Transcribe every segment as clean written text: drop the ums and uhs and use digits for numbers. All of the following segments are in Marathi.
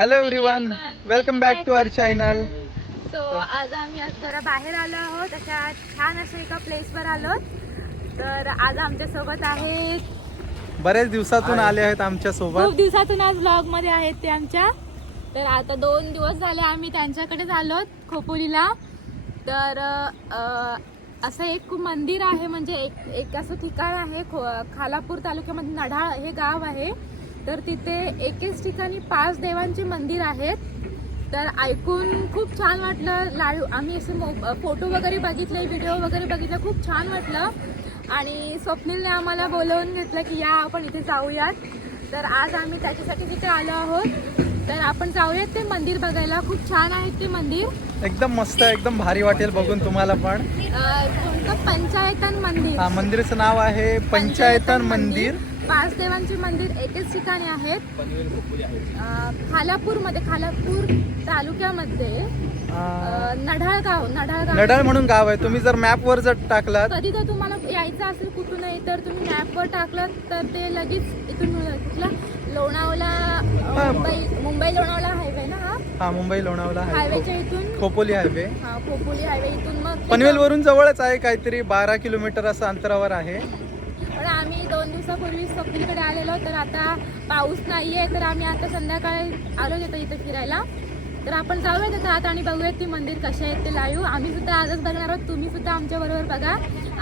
Hello everyone, welcome back to our channel. So आज आम्ही जरा बाहेर आलो आहोत, अशा छान अशा एका प्लेसवर आलो. तर आज आमच्या सोबत आहेत, बरेच दिवसातून आले आहेत आमच्या सोबत. खूप दिवसातून आज व्लॉग मध्ये आहेत ते आमच्या. तर आता 2 दिवस झाले आम्ही त्यांच्याकडेच आलो खोपोलीला. तर असं एक मंदिर आहे, म्हणजे एक असं ठिकाण आहे खालापूर तालुक्यामध्ये नढाळ हे गाव आहे. तर तिथे एकेच ठिकाणी 5 देवांचे मंदिर आहेत. तर ऐकून खूप छान वाटलं. लाईव्ह आम्ही असे फोटो वगैरे बघितले, व्हिडिओ वगैरे बघितले, खूप छान वाटलं. आणि स्वप्नीलने आम्हाला बोलवून घेतलं की या आपण इथे जाऊयात. तर आज आम्ही त्याच्यासाठी तिथे आलो आहोत. तर आपण जाऊयात ते मंदिर बघायला. खूप छान आहे ते मंदिर, एकदम मस्त, एकदम भारी वाटेल बघून तुम्हाला पण. कोणतं पंचायतन मंदिर. हा, मंदिराचं नाव आहे पंचायतन मंदिर. 5 देवांचे मंदिर एकेच ठिकाणी आहेत. खालापूर तालुक्यामध्ये नढाळ म्हणून गाव आहे. तुम्ही जर मॅप वर जर टाकलात, कधी तर तुम्हाला यायचं असेल कुठूनही, तर तुम्ही मॅप वर टाकलात तर ते लगेच इथून कुठला लोणावळा, मुंबई लोणावळा हायवे ना हा मुंबई लोणावळा हायवेच्या इथून खोपोली हायवे. हा, खोपोली हायवे इथून मग पनवेल वरून जवळच आहे, काहीतरी 12 किलोमीटर असं अंतरावर आहे. पण आम्ही 2 दिवसापूर्वी स्वप्नीकडे आलेलो. तर आता पाऊस नाहीये, तर आम्ही आता संध्याकाळी आलो येतो इथे फिरायला. तर आपण जाऊयात आता आत आणि बघूयात ती मंदिर कसे आहेत ते लाईव्ह. आम्ही सुद्धा आजच बघणार आहोत, तुम्ही सुद्धा आमच्या बरोबर बघा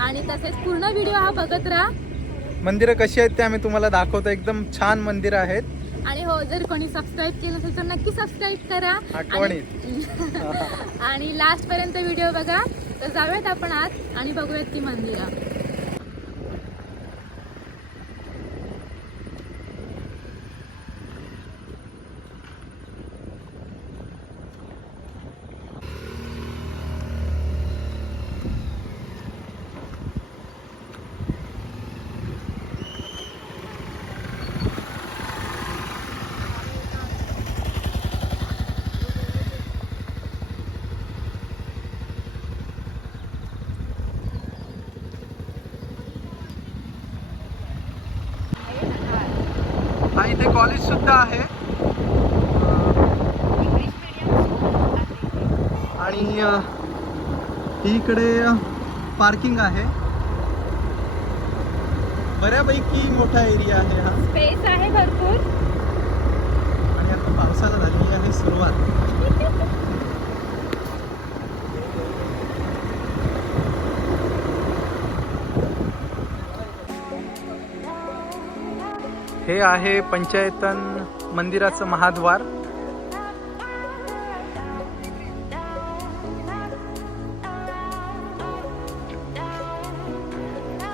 आणि तसेच पूर्ण व्हिडिओ हा बघत राहा. मंदिरं कशी आहेत ते आम्ही तुम्हाला दाखवतो. एकदम छान मंदिर आहेत. आणि हो, जर कोणी सबस्क्राईब केलं असेल तर नक्की सबस्क्राईब करा आणि लास्ट पर्यंत व्हिडिओ बघा. तर जाऊयात आपण आत आणि बघूयात ती मंदिरं. हा, इथे कॉलेज सुद्धा आहे आणि इकडे पार्किंग आहे. बऱ्यापैकी मोठा एरिया आहे हा, स्पेस आहे भरपूर. आणि आता पावसाला झालेली आहे सुरुवात. हे आहे पंचायतन मंदिराचं महाद्वार.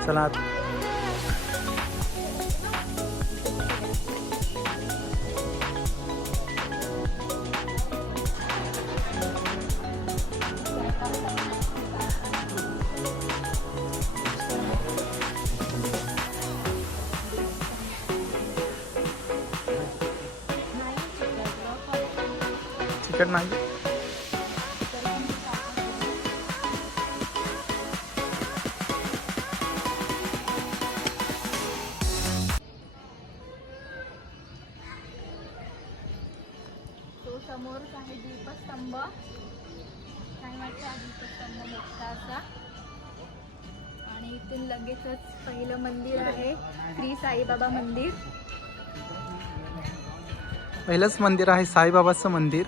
चला तिकड नाही. तो समोरच आहे दीपस्तंभ. छान वाटतं हा दीपस्तंभ मोठा असा. आणि इथून लगेचच पहिलं मंदिर आहे श्री साईबाबा मंदिर. पहिलंच मंदिर आहे साईबाबाचं मंदिर.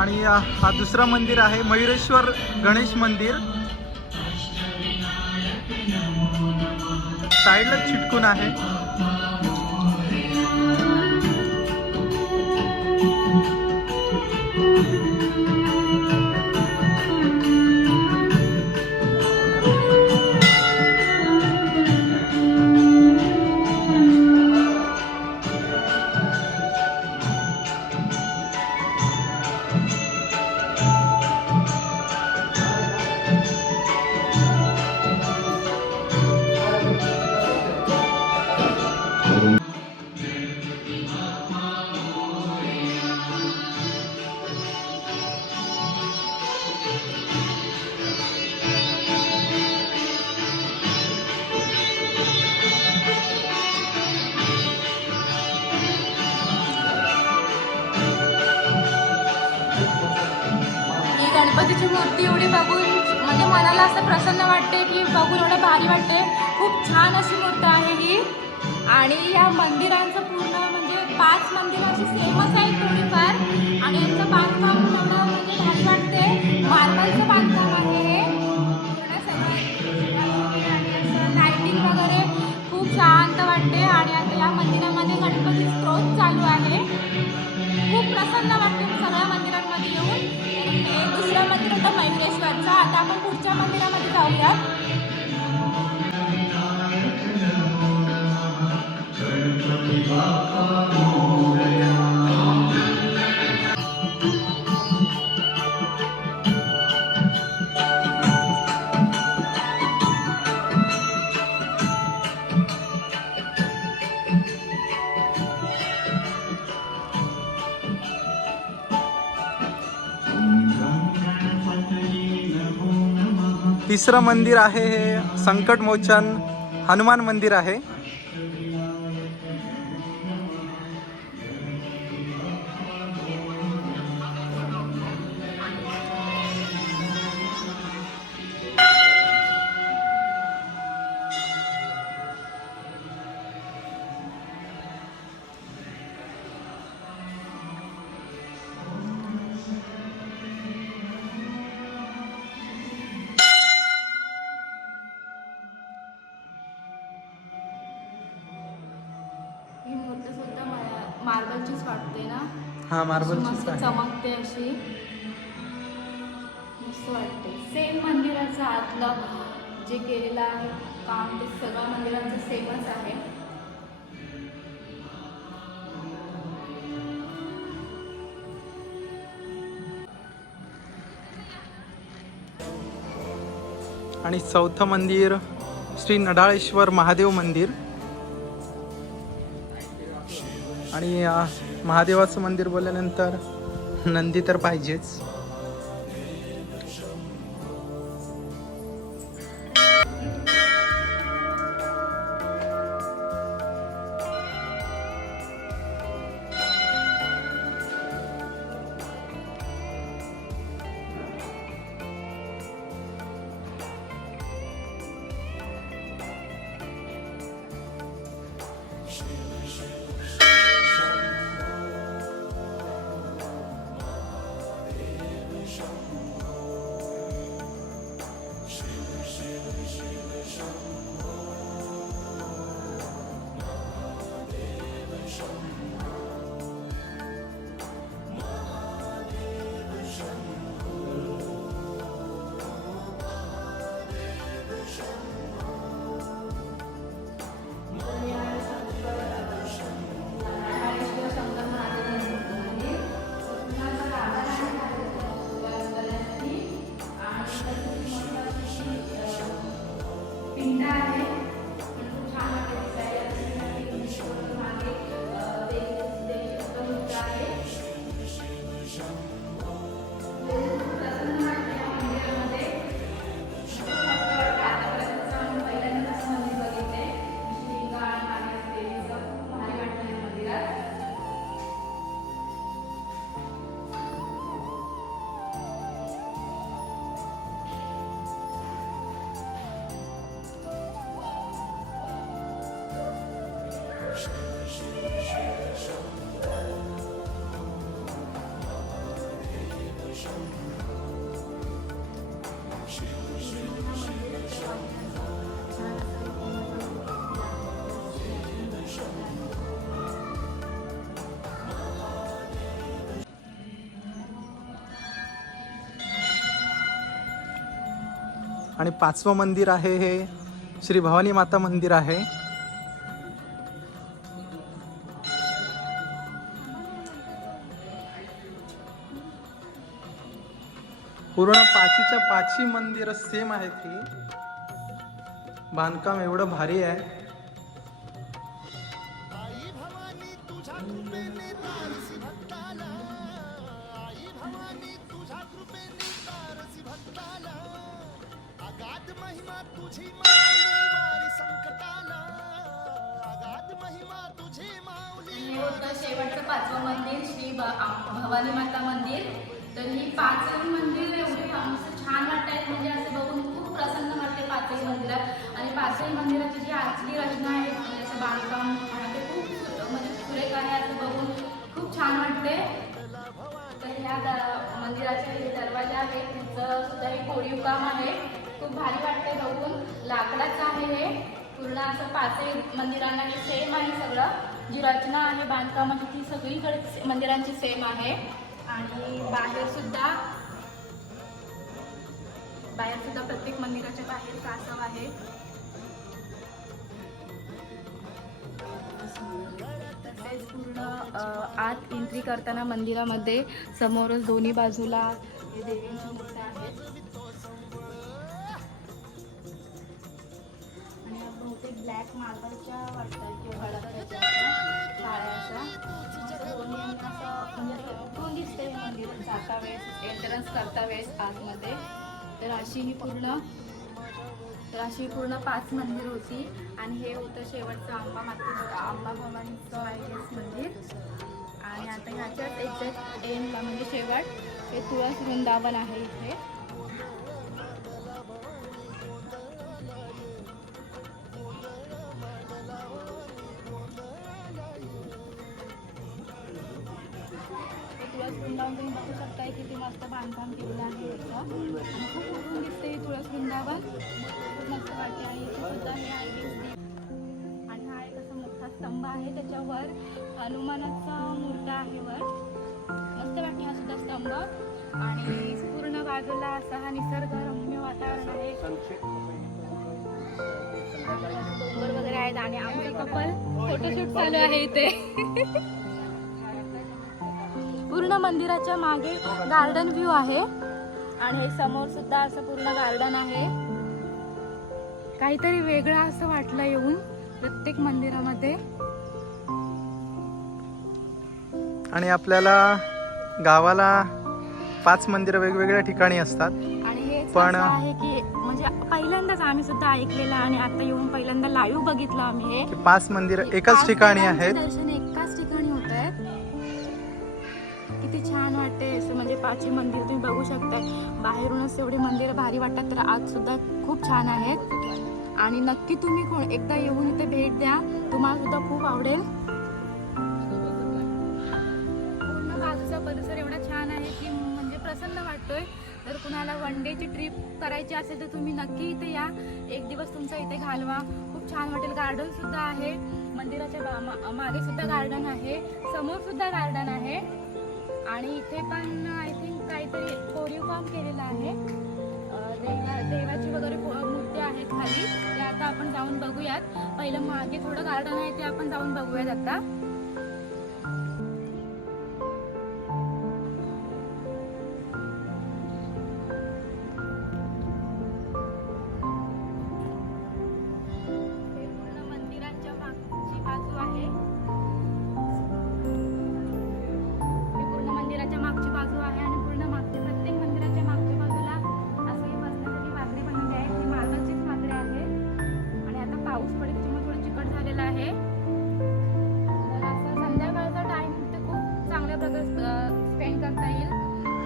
आणि हा दुसरा मंदिर आहे मयुरेश्वर गणेश मंदिर. साईडला चिटकून आहे. गणपतीची मूर्ती एवढी बघून म्हणजे मनाला असं प्रसन्न वाटते की बघून एवढं भारी वाटते. खूप छान अशी मूर्ती आहे ही. आणि या मंदिरांचं पूर्ण म्हणजे 5 मंदिरं अशी सेमच आहेत थोडीफार. आणि यांचं बांधकाम एवढं म्हणजे भारी वाटते. मार्बलचं बांधकाम आहे हे पूर्ण सगळं. आणि असं लाईटिंग वगैरे खूप शांत वाटते. आणि आता या मंदिरामध्ये गणपती स्तोत्र चालू आहे. खूप प्रसन्न वाटते सगळ्या मंदिरांमध्ये येऊन. हे दुसरं मंदिर होतं मयुरेश्वरचं. आता आपण पुढच्या मंदिरामध्ये जाऊया. तिसरं मंदिर आहे हे संकटमोचन हनुमान मंदिर आहे. ही मूर्ती सुद्धा मार्बलचीच वाटते ना. हा, मार्बलचीच मस्त आहे. चमकते अशी. मस्त वाटते. सेम मंदिराचं आतलं जे केलेलं आहे काम ते सगळं मंदिराचं सेमच आहे. आणि चौथं मंदिर श्री नडाळेश्वर महादेव मंदिर. आणि महादेवाचं मंदिर बोलल्यानंतर नंदी तर पाहिजेच. आणि 5वं मंदिर आहे हे श्री भवानी माता मंदिर आहे. पूर्ण 5च्या 5 मंदिर सेम आहेत. ही बांधकाम एवढं भारी आहे. शेवटचं 5वं मंदिर श्री भवानी माता मंदिर. तर ही पाचही मंदिर एवढी मस्त छान वाटतात, म्हणजे असं बघून खूप प्रसन्न वाटते पाचही मंदिरात. आणि पाचही मंदिराची जी आतली रचना आहे म्हणजे असं बांधकाम ते खूप म्हणजे सुरेख आहे, असं बघून खूप छान वाटते. तर ह्या मंदिराचे जे दरवाजे आहेत त्याचं सुद्धा हे कोरीव काम आहे, खूप भारी वाटते बघून. लाकडाचं आहे हे पूर्ण, असं पाचही मंदिरांना सेम आहे सगळं. जी रचना आहे बांधकामाची ती सगळीकडे मंदिरांची सेम आहे. आणि बाहेर सुद्धा प्रत्येक मंदिराच्या बाहेर कासव आहे. तसेच पूर्ण आत एंट्री करताना मंदिरामध्ये समोरच दोन्ही बाजूला हे देवींची मूर्ती आहेत. आणि बहुतेक ब्लॅक मार्बलच्या वाटतात किंवा काळ्या अशा दोन्ही असं म्हणजे उठून दिसते मंदिर जाता वेळेस, एंट्रन्स करता वेळेस आतमध्ये. तर अशी ही पूर्ण 5 मंदिर होती. आणि हे होतं शेवटचं आंबा भवानीचं आहे हेच मंदिर. आणि आता ह्याच्यात एक्झॅक्ट एंडला म्हणजे शेवट हे तुळस वृंदावन आहे इथे. तुळस वृंदावन तुम्ही बघू शकताय किती मस्त बांधकाम केलेलं आहे याचं. आणि खूप उठून दिसते ही तुळस वृंदावन, खूप मस्त वाटते. आणि इथे सुद्धा हे आहे आणि हा एक असा मोठा स्तंभ आहे, त्याच्यावर हनुमानाचा मूर्ती आहे वर, मस्त वाटते हा सुद्धा स्तंभ. आणि पूर्ण बाजूला असा हा निसर्गरम्य वातावरण आहे, डोंगर वगैरे आहेत. आणि आमचं कपल फोटोशूट चालू आहे इथे. पूर्ण मंदिराच्या मागे गार्डन व्ह्यू आहे. आणि हे समोर सुद्धा असं पूर्ण गार्डन आहे. काहीतरी वेगळं असं वाटलं येऊन प्रत्येक मंदिरामध्ये. आणि आपल्याला गावाला 5 मंदिरं वेगवेगळ्या ठिकाणी असतात. आणि हे पण आहे की म्हणजे पहिल्यांदाच आम्ही सुद्धा ऐकलेलं आणि आता येऊन पहिल्यांदा लाईव्ह बघितलं आम्ही हे 5 मंदिरं एकाच ठिकाणी आहेत. दर्शन एकाच ठिकाणी होत आहे. किती छान वाटते असं, म्हणजे 5 मंदिर तुम्ही बघू शकता. बाहेरूनच एवढी मंदिरं भारी वाटतात, तर आत सुद्धा खूप छान आहेत. आणि नक्की तुम्ही एकदा येऊन इथे भेट द्या, तुम्हाला सुद्धा खूप आवडेल. पूर्ण बाजूचा परिसर एवढा छान आहे की म्हणजे प्रसन्न वाटतोय. जर कुणाला वन डेची ट्रिप करायची असेल तर तुम्ही नक्की इथे या, एक दिवस तुमचा इथे घालवा, खूप छान वाटेल. गार्डन सुद्धा आहे मंदिराच्या मागे सुद्धा गार्डन आहे, समोर सुद्धा गार्डन आहे. आणि इथे पण आय थिंक काहीतरी कोरीव काम केलेलं आहे. देवाची वगैरे मूर्ती आहेत खाली, ते आता आपण जाऊन बघूयात. पहिलं मागे थोडं गार्डन आहे ते आपण जाऊन बघूयात आता. हे पूर्ण मंदिराच्या मागची बाजू आहे. मागची बाजू आहे. आणि पूर्ण मागच्या प्रत्येक मंदिराच्या मागच्या बाजूला असंही बसण्यासाठी बाकडी बनवली आहे, ही मार्बलचीच बाकडी आहे. आणि आता पाऊस पडेल त्याच्यामुळे थोडं चिकट झालेलं आहे. तर असं संध्याकाळचा टाइम ते खूप चांगल्या प्रकारे स्पेंड करता येईल.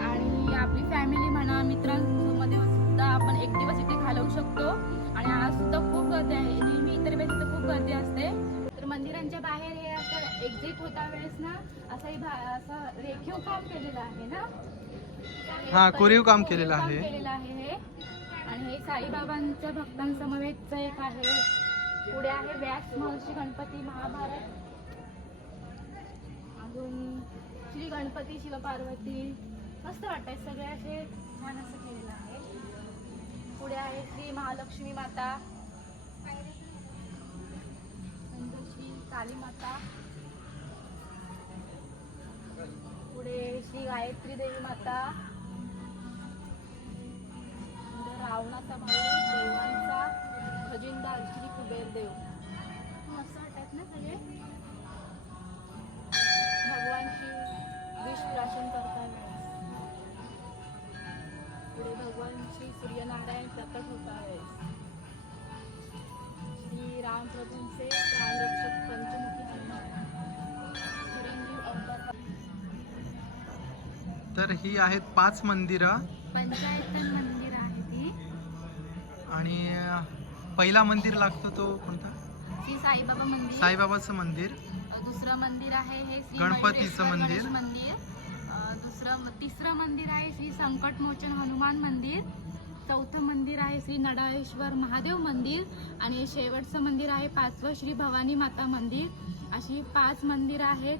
आणि आपली फॅमिली म्हणा मित्रांसोबत सुद्धा आपण एक दिवस इथे घालवू शकतो. आणि आज सुद्धा खूप गर्दी आहे, नेहमी इतर वेळेस इथे खूप गर्दी असते. तर मंदिरांच्या बाहेर हे असं एक्झिट होता वेळेस ना असं रेखीव काम केलेलं आहे ना, हा कोरीव काम केलेलं आहे हे. आणि हे साईबाबांच्या भक्तांसमवेतचं एक आहे. पुढे आहे व्यास महर्षी गणपती महाभारत, अजून श्री गणपती शिवपार्वती, मस्त वाटतंय सगळे असे छान असं केलेलं आहे. पुढे आहे श्री महालक्ष्मी माता, श्री काली माता, पुढे श्री गायत्री देवी माता, रावणाचा भाऊ देवांचा खजिनदार श्री कुबेर देव. मस्त वाटतात ना सगळे. भगवानची विष प्राशन करता वेळेस, पुढे भगवान श्री सूर्यनारायण प्रकट होता वेळेस, श्री रामप्रभूंचे प्राणरक्षक पंचमुखी हनुमान, चिरंजीव अवतार. तर ही आहेत 5 मंदिरं पंचायतन मंदिर आहे ती. आणि पहिला मंदिर लागतो तो कोणता? श्री साईबाबा मंदिर. साईबाबाचं मंदिर. दुसरं मंदिर आहे हे श्री गणपतीचं मयुरेश्वर मंदिर. गणेश मंदिर. तिसरं मंदिर आहे श्री संकटमोचन हनुमान मंदिर. चौथं मंदिर आहे श्री नडाळेश्वर महादेव मंदिर. आणि शेवटचं मंदिर आहे 5वं श्री भवानी माता मंदिर. अशी 5 मंदिरं आहेत.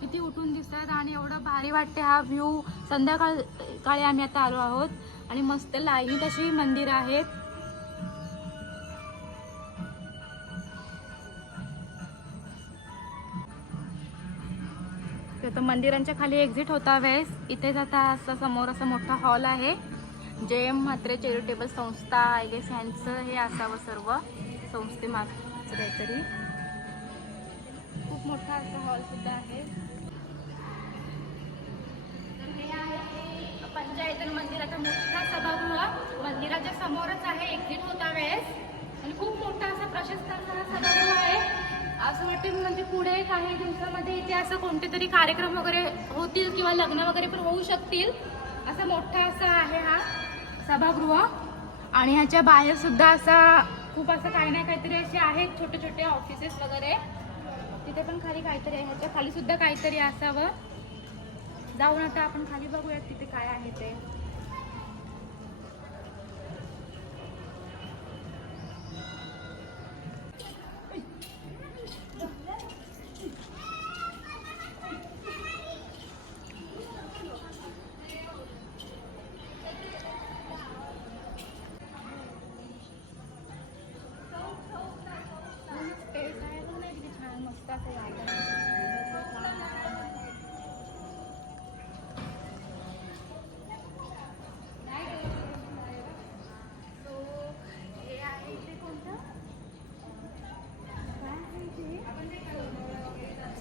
किती उठून दिसतात आणि एवढं भारी वाटते हा व्ह्यू. संध्याकाळी आम्ही आता आलो आहोत आणि मस्त लाईनीत अशी मंदिरं आहेत. तर मंदिरांच्या खाली एक्झिट होता वेळेस इथे जाता असं समोर असं मोठा हॉल आहे. JM म्हात्रे चॅरिटेबल संस्था आय गेस ह्यांचं हे असावं सर्व संस्थेमागचं काहीतरी. खूप मोठा असा हॉल सुद्धा आहे. तर हे आहे ते पंचायतन मंदिराचा मोठा सभागृह मंदिराच्या समोरच आहे. एक्झिट होता वेळेस आणि खूप मोठा असा प्रशस्त असा सभागृह आहे. असं वाटतं म्हणजे पुढे काही दिवसामध्ये इथे असं कोणते तरी कार्यक्रम वगैरे होतील किंवा लग्न वगैरे पण होऊ शकतील. असा मोठा असा आहे हा सभागृह. आणि ह्याच्या बाहेर सुद्धा असा खूप असं काही ना काहीतरी असे आहेत छोटे छोटे ऑफिसेस वगैरे. तिथे पण खाली काहीतरी आहे. ह्याच्या खाली सुद्धा काहीतरी असावं. जाऊन आता आपण खाली बघूयात तिथे काय आहे ते.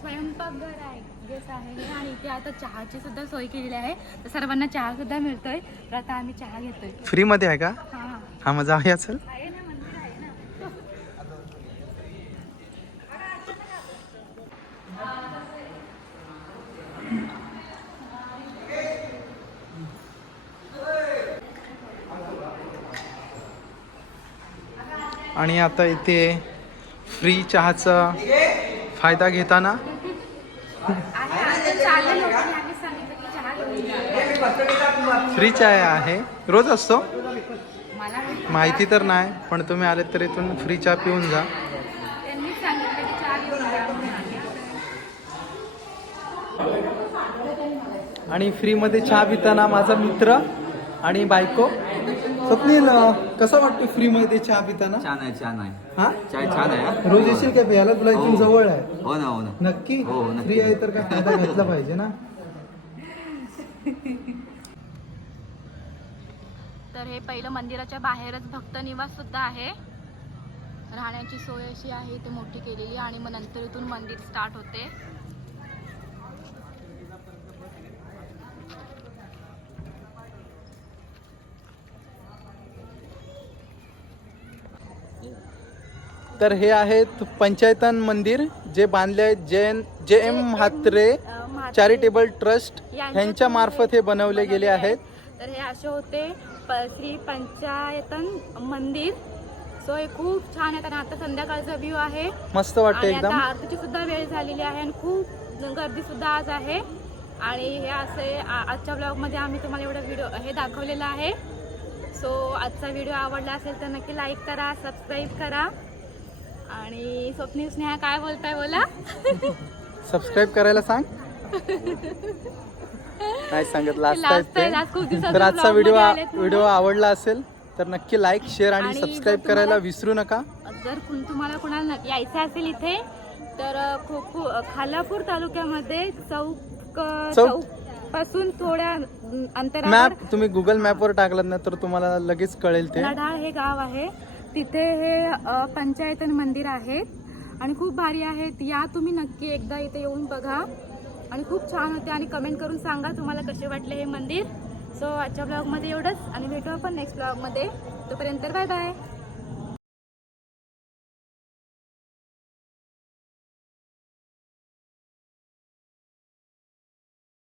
स्वयंपाकघर आहे गेस आहे. आणि इथे आता चहाची सुद्धा सोय केलेली आहे. तर सर्वांना चहा सुद्धा मिळतोय. तर आता आम्ही चहा घेतोय. फ्री मध्ये आहे का? हा हा मग जाऊया चल. आहे ना मंदिर आहे ना. आणि आता इथे फ्री चहाचा फायदा घेताना फ्री चहा आहे. रोज असतो माहिती तर नाही पण तुम्ही आले तर इथून फ्री चहा पिऊन जा. आणि फ्रीमध्ये चहा पिताना माझा मित्र आणि बायको स्वप्नील कसं वाटतं फ्रीमध्ये चहा पिताना? छान आहे छान आहे. हा चाय छान आहे. रोज येशील का प्यायला? तुला इथून हो. जवळ आहे. हो ना हो ना. नक्की हो, नक्की. फ्री आहे तर काय फायदा घेतला पाहिजे ना. तर हे पहिलं मंदिराच्या बाहेरच भक्त निवास सुद्धा आहे. राहण्याची सोय अशी आहे इथे मोठी केलेली. आणि मग नंतर इथून मंदिर स्टार्ट होते. तर हे आहेत पंचायतन मंदिर जे बांधले आहेत JM म्हात्रे चॅरिटेबल ट्रस्ट ह्यांच्या मार्फत हे बनवले गेले आहेत. तर हे असे होते श्री पंचायतन मंदिर. सो हे खूप छान आहे. आणि आता संध्याकाळचा व्ह्यू आहे. मस्त वाटतं आणि एकदम. आता आरतीची सुद्धा वेळ झालेली आहे आणि खूप गर्दी सुद्धा आज आहे. आणि हे असे आजच्या ब्लॉगमध्ये आम्ही तुम्हाला एवढा व्हिडिओ हे दाखवलेला आहे. सो आजचा व्हिडिओ आवडला असेल तर नक्की लाईक करा, सबस्क्राईब करा. आणि स्वप्नील स्नेहा काय बोलताय बोला. सबस्क्राईब करायला सांग. नाही सांगत लास्ट तर आजचा व्हिडिओ आवडला असेल तर नक्की लाईक, शेअर आणि सबस्क्राईब करायला विसरू नका. जर तुम्हाला कोणाला यायचं असेल इथे तर खालापूर तालुक्यामध्ये चौक पासून थोड्या अंतरावर मॅप तुम्ही गुगल मॅपवर टाकलात ना तर तुम्हाला लगेच कळेल. ते लढाळ हे गाव आहे. तिथे हे पंचायतन मंदिर आहे आणि खूप भारी आहेत. या तुम्ही नक्की एकदा इथे येऊन बघा आणि खूप छान होते. आणि कमेंट करून सांगा तुम्हाला कसे वाटले हे मंदिर. सो आजच्या ब्लॉगमध्ये एवढंच आणि भेटू आपण नेक्स्ट ब्लॉगमध्ये. तोपर्यंत बाय बाय.